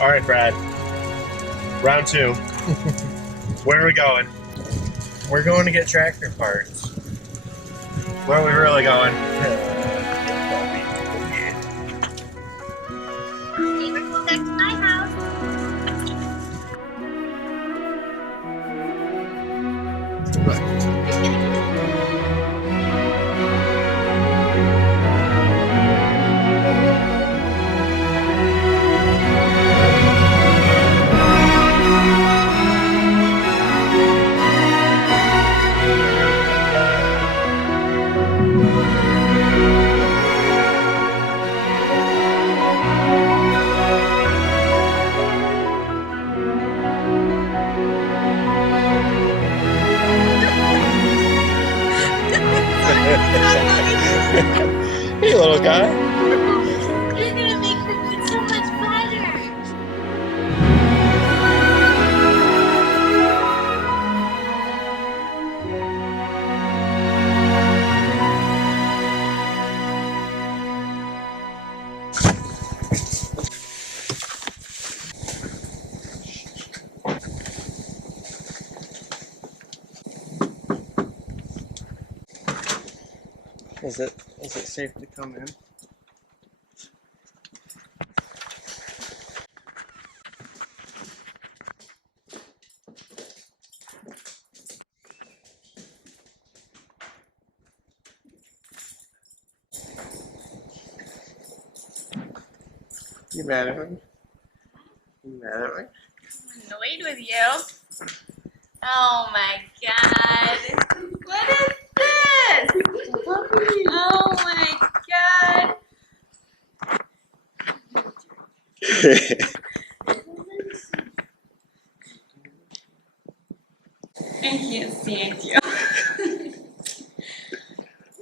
All right, Brad. Round 2. Where are we going? We're going to get tractor parts. Where are we really going? Neighbors will back to my house. Hey, little guy. You're gonna make her food so much better. Is it safe to come in? You mad at me? You mad at me? I'm annoyed with you. Oh my god. What is this? Oh my god. I can't stand you.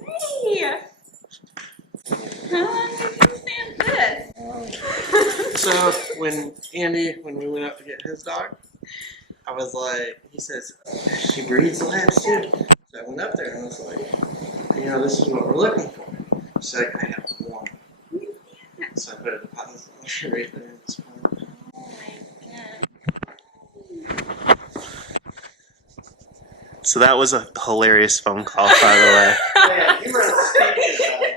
Hey! How long did you stand this? So when we went out to get his dog, I was like, he says, she breeds labs too. So I went up there and I was like, this is what we're looking for. She's like, I have one. So I put a deposit right there in this corner. Oh my god. So that was a hilarious phone call, by the way. Yeah, you were mistaken, by the way.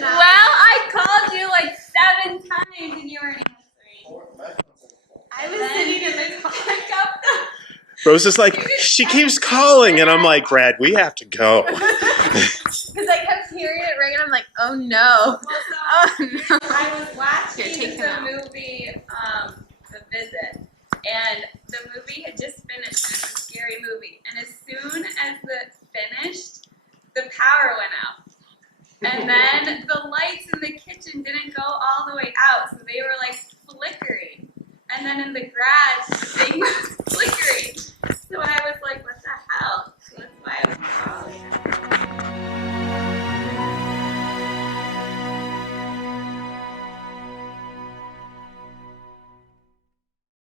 Well, I called you like 7 times and you weren't answering. I was sitting in the car. Rose is like, she keeps calling, and I'm like, Brad, we have to go. Because I kept hearing it ring and I'm like, oh no. Oh no. I was watching Here, take him the out. movie, The Visit, and the movie had just finished. And it was a scary movie, and as soon as it finished, the power went out, and then the lights in the kitchen didn't go all the way out, so they were like flickering, and then in the garage, the thing was flickering. So I was like, let's